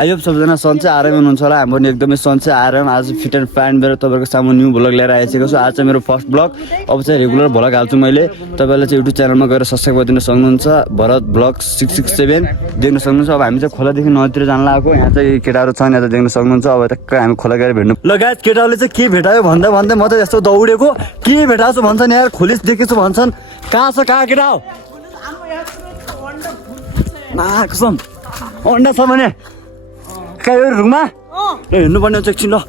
I hope सबैजना सन्चै आरामै हुनुहुन्छ होला। हाम्रो पनि एकदमै सन्चै आराम। आज फिट एन्ड फाइन भएर तपाईँको सामु न्यू भ्लग लिएर आइसकेको छु। आज चाहिँ मेरो फर्स्ट भ्लग। अब चाहिँ रेगुलर भ्लग हाल्छु मैले। तपाईँले चाहिँ युट्युब च्यानलमा गएर सब्सक्राइब गरिदिन सक्नुहुन्छ। भरत भ्लग 667 देख्न सक्नुहुन्छ। अब हामी चाहिँ खोलादेखि नदीतिर जान लागेको। यहाँ चाहिँ केटाहरू छन्, यहाँ देख्न सक्नुहुन्छ। अब टक्कै हामी खोला गएर भेट्नु। ल गाइस, केटाहरूले चाहिँ के भेटायो भन्दा भन्दै म त यस्तो दौडेको। के भेटाएको छु भन्छन् यार, खोलिस देखेछु भन्छन्। कहाँ छ कहाँ केटा हो? कसम अन्डा छ भने कहाँ यो रुममा हेर्नुपर्ने हुन्छ एकछिन। ल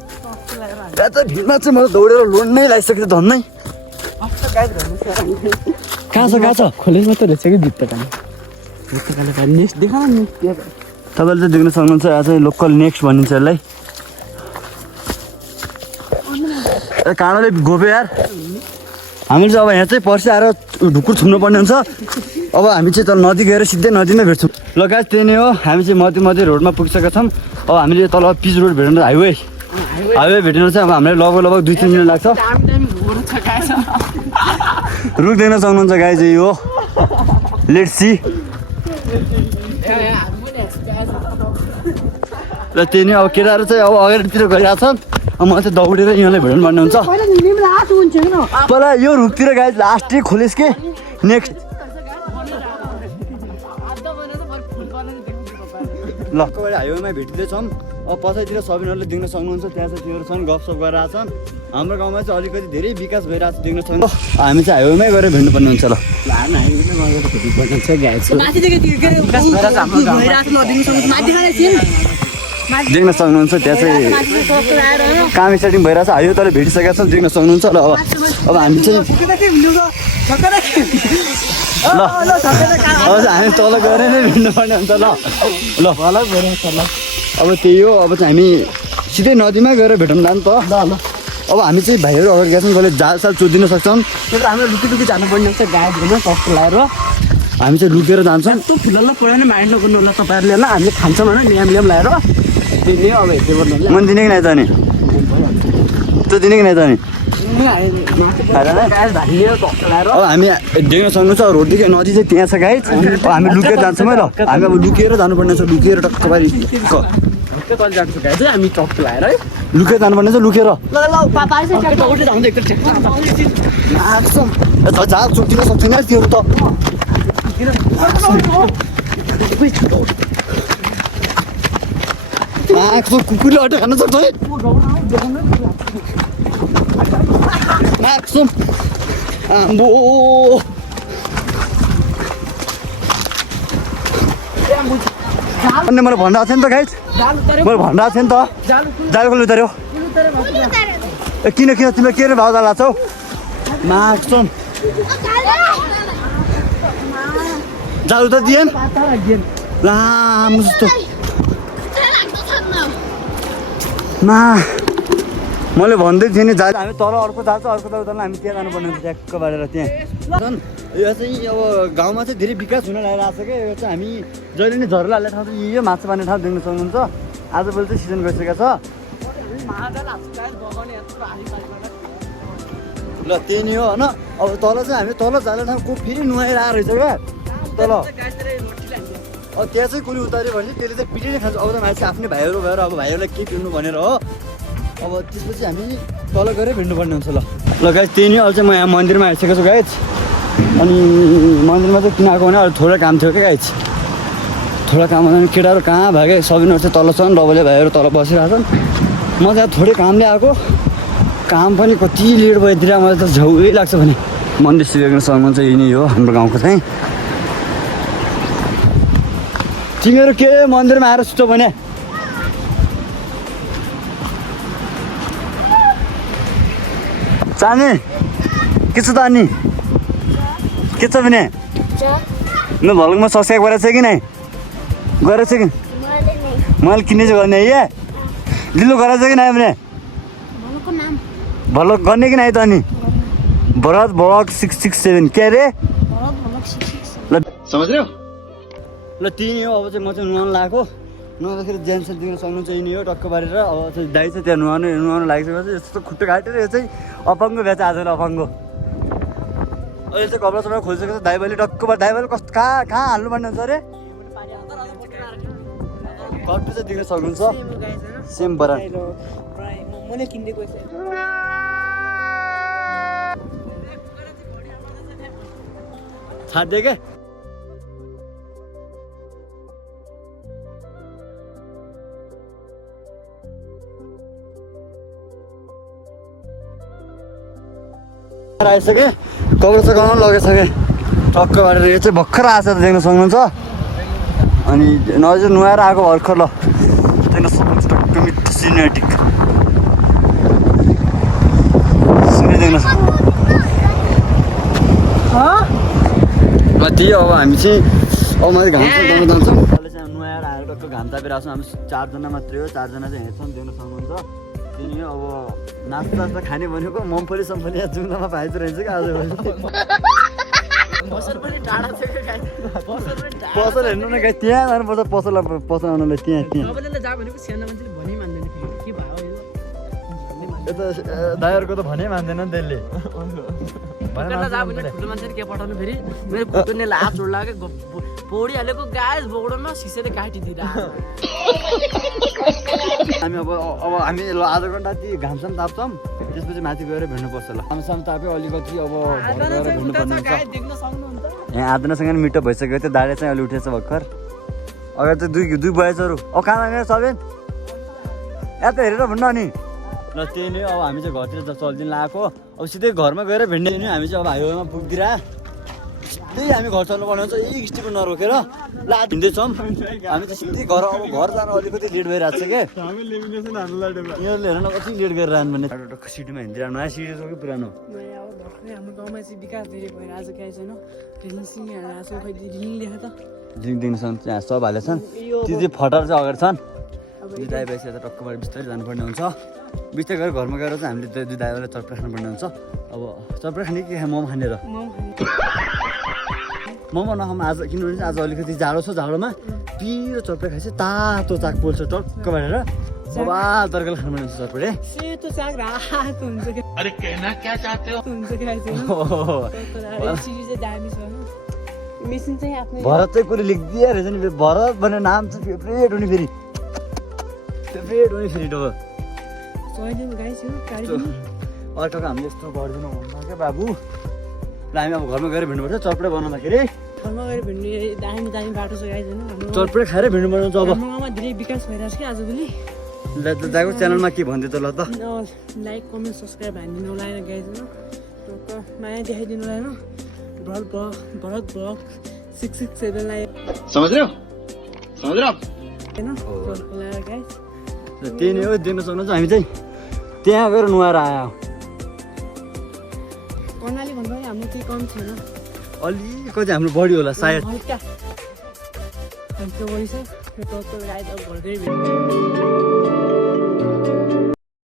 त्यहाँ त भिडमा चाहिँ म दौडेर लोन नै लगाइसकेको धन्नै। कहाँ छ खोलेमा त रहेछ कि भित्ताकाले नेक्स्ट देखा न। तपाईँले चाहिँ देख्न सक्नुहुन्छ। यहाँ चाहिँ लोकल नेक्स्ट भनिन्छ यसलाई। काँडाले गोप्यो यार। हामीले चाहिँ अब यहाँ चाहिँ पर्सि आएर ढुकुर छुम्नुपर्ने हुन्छ। अब हामी चाहिँ तल नदी गएर सिधै नदीमै भेट्छौँ। ल गाइस, त्यही नै हो। हामी चाहिँ मध्य रोडमा पुगिसकेका छौँ। अब हामीले तल पिच रोड भेट्नु हाइवे भेट्नु चाहिँ अब हामीलाई लगभग 2-3 मिनट लाग्छ। रुख देख्न सक्नुहुन्छ गाइस, यही हो। Let's see. ल त्यही नै अब केटाहरू चाहिँ अब अगाडितिर गइरहेको छन्। म चाहिँ दौडेर यहाँलाई भेट्नु पर्ने हुन्छ। पहिला यो रुखतिर गाइस लास्टै खोलेस् के नेक्स्ट। ल कहिले हाइवेमा भेटिँदैछौँ। अब पछाडितिर सबिनहरूले देख्न सक्नुहुन्छ। त्यहाँ चाहिँ त्योहरू छन्, गफसप गरिरहेको छन्। हाम्रो गाउँमा चाहिँ अलिकति धेरै विकास भइरहेको छ देख्न सक्नुहुन्छ। हामी चाहिँ हाइवेमै गएर भेट्नुपर्ने हुन्छ। ल देख्न सक्नुहुन्छ। त्यहाँ चाहिँ काम स्टार्टिङ भइरहेको छ। हाइवे तल भेटिसकेका छौँ देख्न सक्नुहुन्छ। ल अब हामी चाहिँ हामी तल गएर नै भेट्नुपर्ने हुन्छ। ल अब त्यही हो। अब चाहिँ हामी सिधै नदीमा गएर भेटौँ न त। अब हामी चाहिँ भाइहरू अगाडि गएको छौँ। कसले जालसाल चोदिन सक्छौँ। त्यो हाम्रो लुकी जानुपर्ने हुन्छ। गाडीमा टक्क लगाएर हामी चाहिँ लुकेर जान्छौँ। त्यो फुललाई पढाएन माइन्ड नगर्नु होला तपाईँहरूले। ल हामीले खान्छौँ होइन नियम लगाएर दिने। अब हेर्दै गर्नु मन दिने कि नै त नि? त्यो दिने कि नै त नि? अब हामी देख्न सक्नुहुन्छ। रोडदेखि नदी चाहिँ त्यहाँ छ गाइस। अब हामी लुकेर जान्छौँ है। ल हामी अब लुकेर जानुपर्ने छ। लुकेर टक्क पारि हामी टक्क लगाएर है लुकेर जानुपर्ने छ। लुकेर झाल चुक्दिन सक्दैन त्यो त। कुकुरले अटे खान सक्छ है। आम्बो अनि मैले भनिरहेको थिएँ नि त गाइस। मैले भनिरहेको थिएँ नि त जाल कसले उतार्यो? ए किन तिमीले के रे भाउ जाल लाग्छौ? माक्सम जाल उता दिएन लामो जस्तो। मैले भन्दै थिएँ नि जाल। हामी तल अर्को जान्छ, अर्को तल उतार्न हामी त्यहाँ जानुपर्ने हुन्छ। ट्याक्क बारेर त्यहाँ यो चाहिँ अब गाउँमा चाहिँ धेरै विकास हुन लागिरहेको छ क्या। यो चाहिँ हामी जहिले नै झर्ला हाल्ने ठाउँ चाहिँ यो माछा मार्ने ठाउँ देख्न सक्नुहुन्छ। आजभोलि चाहिँ सिजन गइसकेको छ। ल त्यही नै हो होइन। अब तल चाहिँ हामी तल जाने ठाउँ को फेरि नुहाएर आएको रहेछ क्या तल। अब त्यहाँ चाहिँ कुनै उतार्यो भने त्यसले चाहिँ पिटी नै खान्छ। अब त मान्छे आफ्नै भाइहरू भएर अब भाइहरूलाई के पिर्नु भनेर हो। अब त्यसपछि हामी तल गएर भेट्नुपर्ने हुन्छ। ल गाइस, त्यही नै। अब चाहिँ म यहाँ मन्दिरमा आइसकेको छु गाइस। अनि मन्दिरमा चाहिँ किन आएको भने अलिक थोरै काम थियो क्या गाइस। थोरै काम भन्दा केटाहरू कहाँ भागे? सबिनहरू चाहिँ तल छन्, डबले भाइहरू तल बसिरहेको छन्। म चाहिँ थोरै कामले आएको। काम पनि कति लेट भइदिएर मलाई त झौै लाग्छ भने। मन्दिर देख्न सक्नुहुन्छ। यही नै हो हाम्रो गाउँको चाहिँ। तिमीहरू के मन्दिरमा आएर सुत्छौ भने? चानी के छ त? अनि के छ भने? म भलकमा सब्सक्राइब गरेको छ कि नै? गरेको छ कि? मैले किने चाहिँ गर्ने है दिलो गराएको छ कि नै? भने भलक गर्ने कि नै त? अनि भरत भ्लग 667 के अरे? ल समझ्यो? ल त्यही हो। अब चाहिँ म चाहिँ नुहाउनु लगाएको। नुहाउँदाखेरि जेन्ट्स देख्न सक्नुहुन्छ। यही नै हो टक्क पारेर। अब चाहिँ दाइ चाहिँ त्यहाँ नुहाउनु लागिसकेपछि यस्तो खुट्टो काटेर यो चाहिँ अपाङ्गो भ्याच आजले अपाङ्गो। अहिले चाहिँ कपडा सपडा खोलिसकेको छ। दाइबाले टक्क दाइबाले कस्तो कहाँ हाल्नुपर्ने हुन्छ अरे? कट्टु चाहिँ देख्न सक्नुहुन्छ सेम हो गाइस हैन सेम बरा प्राय मैले किनेको थिएँ छाड्दै के आइसके कबर सघाउन लगेसके टक्क गरेर यो चाहिँ भर्खर आएको छ देख्न सक्नुहुन्छ अनि नजिक नुहाएर आएको भर्खर ल देख्न सक्नुहुन्छ टक्क मिठो सिनेमेटिक देख्न सक्नुहुन्छ त्यही अब हामी चाहिँ अब मैले घाम चाहिँ गाउन जान्छौँ अहिले चाहिँ नुहाएर आएर टक्क घाम तापेर आउँछौँ हामी 4 जना मात्रै हो 4 जना चाहिँ हेर्छौँ देख्न सक्नुहुन्छ त्यही हो अब नास्ता खाने भनेको मम्फली सम्फली यहाँ जुङ्गामा पाइँदो रहेछ कि आज पसल हेर्नु न गाई त्यहाँ जानुपर्छ पसल आउनलाई त्यहाँ यता दाइहरूको त भनै मान्दैन नि त्यसले ठुलो मान्छेले के पठाउनु फेरि मेरो खुट्टुले हात जोड्ला के पौडिहालेको गाइस बोगडोमा सिसेले काटिदिँदा हामी अब हामी ल आधा घन्टा ती घामसाम ताप्छौँ त्यसपछि माथि गएर भेट्नुपर्छ ल घामसाम ताप्यो अलिकति अब घर गएर भेट्नुपर्ने हुन्छ यहाँ आधनासँग मिठो भइसक्यो त्यो दाडे चाहिँ अलि उठेछ भर्खर अगाडि त दुई बयसहरू अब कहाँ जाने सबेन या त हेरेर भन्नु नि ल त्यही नै अब हामी चाहिँ घरतिर चल्दिन लगाएको अब सिधै घरमा गएर भेट्ने नि हामी चाहिँ अब हाइवेमा पुगिदिएर सिधै हामी घर चल्नु पर्ने हुन्छ यही स्टिपमा नरोकेर ला हिँड्दैछौँ हामी चाहिँ सिधै घर अब घर जान अलिकति लेट भइरहेको छ क्या यिनीहरूले हेर्न कति लेट गरेर आउनु भने सिटीमा हिँडिरहनु नयाँ सिटी छ कि पुरानो हाम्रो गाउँमा चाहिँ विकास धेरै भएर आज गाई छैन दिनसम्म त्यहाँ सब हालेको छन् त्यो चाहिँ फटार चाहिँ अगाडि छन् दुई दाइ बाइस यता टक्कबाट बिस्तारै जानुपर्ने हुन्छ बिस्तारै गएर घरमा गएर चाहिँ हामीले दुई दाइलाई चटपटा खानुपर्ने हुन्छ अब चटपटा खाने कि मोमो खाने र मोमो नखाउँ आज किनभने चाहिँ आज अलिकति जाडो छ जाडोमा पिरो चटपटा खाएपछि तातो चाक पोल्छ टक्क भनेर सवाल तरकारी खानुपर्ने हुन्छ चटपटे सेतो साग रातो हुन्छ के अरे कहना क्या चाहते हो हुन्छ गाइस दामी छ मेसिन चाहिँ आफ्नो भरत चाहिँ कसले लेखिदिए रहेछ नि भरत भन्ने नाम चाहिँ फेभरेट हुने फेरि फेभरेट हुने फेरि डब सोइदिनु गाइस यो अर्काको हामीले यस्तो गर्दैनौँ भन्दा क्या बाबु ल हामी अब घरमा गएर भेट्नुपर्छ चटपटे बनाउँदाखेरि घरमा गएर भेट्ने दामी दामी बाटो छ गाइस हैन हाम्रो चटपटे खाएर भेट्नुपर्ने हुन्छ अब हाम्रो गाउँमा धेरै विकास भइरहेछ कि आजभोलि ल त दाइको च्यानलमा के भन्दै त ल त लाइक कमेन्ट सब्सक्राइब हानिदिनु होला हैन गाइस हैन माया देखाइदिनु होला हैन भरत ब्लग 667 लाई समझ रहे हो हैन गाइस त्यही नै हो देख्न सक्नुहुन्छ हामी चाहिँ त्यहाँ गएर नुहाएर आयो कर्णाली भन्दा पनि हाम्रो केही कम छैन अलिकति हाम्रो बढी होला सायद हल्का हल्का बढी छ यो टक्क गाइस अब भर्खरै